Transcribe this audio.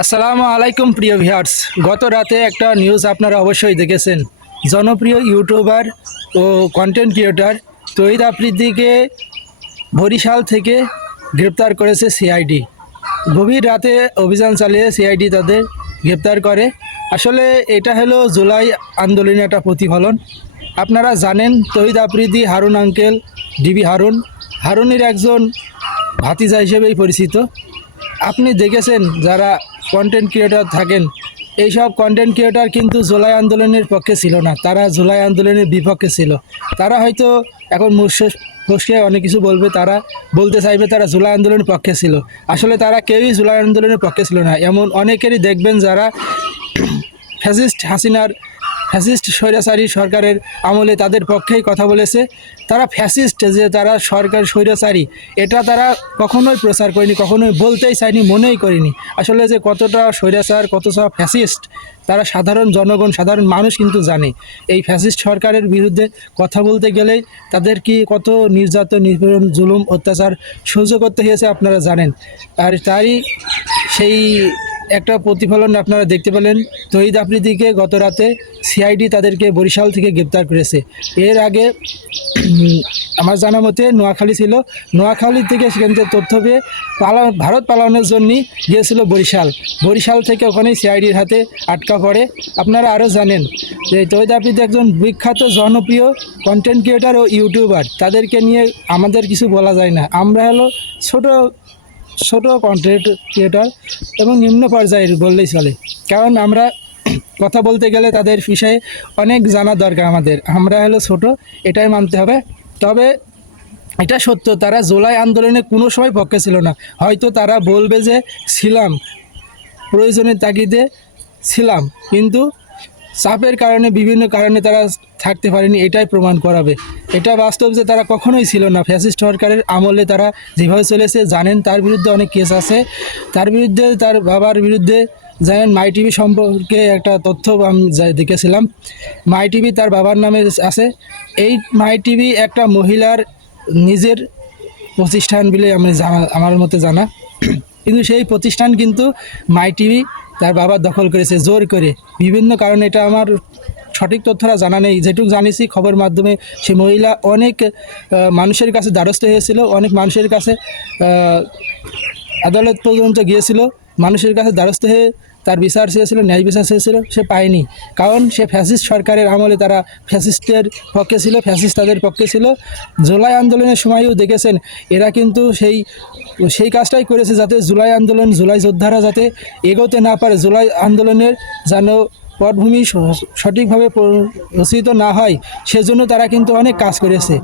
আসসালামু আলাইকুম প্রিয় ভিউয়ার্স। গত রাতে একটা নিউজ আপনারা অবশ্যই দেখেছেন। জনপ্রিয় ইউটিউবার ও কন্টেন্ট ক্রিয়েটর তহিদ আফ্রিদিকে বরিশাল থেকে গ্রেপ্তার করেছে সিআইডি। গভীর রাতে অভিযান চালিয়ে সিআইডি তাদের গ্রেপ্তার করে। আসলে এটা হলো জুলাই আন্দোলনের একটা প্রতিফলন। আপনারা জানেন তহিদ আফ্রিদি হারুন আঙ্কেল, ডিবি হারুনের একজন ভাতিজা হিসেবেই পরিচিত। আপনি দেখেছেন যারা কন্টেন্ট ক্রিয়েটর থাকেন, এইসব কন্টেন্ট ক্রিয়েটর কিন্তু জুলাই আন্দোলনের পক্ষে ছিল না, তারা জুলাই আন্দোলনের বিপক্ষে ছিল। তারা হয়তো এখন ফসকে অনেক কিছু বলবে, তারা বলতে চাইবে তারা জুলাই আন্দোলনের পক্ষে ছিল। আসলে তারা কেউই জুলাই আন্দোলনের পক্ষে ছিল না। এমন অনেকেরই দেখবেন যারা ফ্যাসিস্ট স্বৈরাচারী সরকারের আমলে তাদের পক্ষেই কথা বলেছে। তারা ফ্যাসিস্ট, যে তারা সরকার স্বৈরাচারী, এটা তারা কখনোই প্রচার করেনি, কখনোই বলতেই চায়নি, মনেই করেনি। আসলে যে কতটা স্বৈরাচার, কতটা ফ্যাসিস্ট, তারা সাধারণ জনগণ, সাধারণ মানুষ কিন্তু জানে। এই ফ্যাসিস্ট সরকারের বিরুদ্ধে কথা বলতে গেলেই তাদের কি কত নির্যাতন, নিপীড়ন, জুলুম, অত্যাচার সহ্য করতে হয়েছে আপনারা জানেন। আর তারই সেই একটা প্রতিফলন আপনারা দেখতে পেলেন। তহিদ আফ্রিদিকে গত রাতে সিআইডি তাদেরকে বরিশাল থেকে গ্রেপ্তার করেছে। এর আগে আমার জানা মতে নোয়াখালী ছিল, নোয়াখালী থেকে সেখান থেকে তথ্য পেয়ে ভারত পালানোর জন্যই গিয়েছিল বরিশাল থেকে ওখানেই সিআইডির হাতে আটকা পড়ে। আপনারা আরও জানেন যে তহিদ আফ্রিদি একজন বিখ্যাত জনপ্রিয় কন্টেন্ট ক্রিয়েটর ও ইউটিউবার। তাদেরকে নিয়ে আমাদের কিছু বলা যায় না। আমরা হলো ছোট কন্টেন্ট ক্রিয়েটর এবং নিম্ন পর্যায়ের বললেই চলে। কারণ আমরা কথা বলতে গেলে তাদের বিষয়ে অনেক জানার দরকার আমাদের। আমরা হলো ছোট, এটাই মানতে হবে। তবে এটা সত্য, তারা জুলাই আন্দোলনে কোনো সময় পক্ষে ছিল না। হয়তো তারা বলবে যে ছিলাম, প্রয়োজনের তাগিদে ছিলাম, কিন্তু চাপের কারণে, বিভিন্ন কারণে তারা থাকতে পারেনি, এটাই প্রমাণ করাবে। এটা বাস্তব যে তারা কখনোই ছিল না। ফ্যাসিস্ট সরকারের আমলে তারা যেভাবে চলেছে জানেন। তার বিরুদ্ধে অনেক কেস আছে, তার বিরুদ্ধে, তার বাবার বিরুদ্ধে। জানেন মাই টিভি সম্পর্কে একটা তথ্য আমি দেখেছিলাম। মাই টিভি তার বাবার নামে আছে। এই মাই টিভি একটা মহিলার নিজের প্রতিষ্ঠান বলে আমার মতে জানা, কিন্তু সেই প্রতিষ্ঠান কিন্তু মাই টিভি তার বাবা দখল করেছে জোর করে, বিভিন্ন কারণে। এটা আমার সঠিক তথ্যটা জানা নেই। যেটুকু জানিছি খবর মাধ্যমে, সে মহিলা অনেক মানুষের কাছে দ্বারস্থ হয়েছিল, অনেক মানুষের কাছে আদালত পর্যন্ত গিয়েছিল, মানুষের কাছে দ্বারস্থ হয়ে তার বিচার চেয়েছিল, ন্যায় বিচার চেয়েছিল, সে পায়নি। কারণ সে ফ্যাসিস্ট সরকারের আমলে তারা ফ্যাসিস্টের পক্ষে ছিল, ফ্যাসিস্ট তাদের পক্ষে ছিল। জুলাই আন্দোলনের সময়ও দেখেছেন এরা কিন্তু সেই কাজটাই করেছে, যাতে জুলাই আন্দোলন, জুলাই যোদ্ধারা যাতে এগোতে না পারে, জুলাই আন্দোলনের যেন পটভূমি সঠিকভাবে প্রস্তুত না হয়, সেজন্য তারা কিন্তু অনেক কাজ করেছে।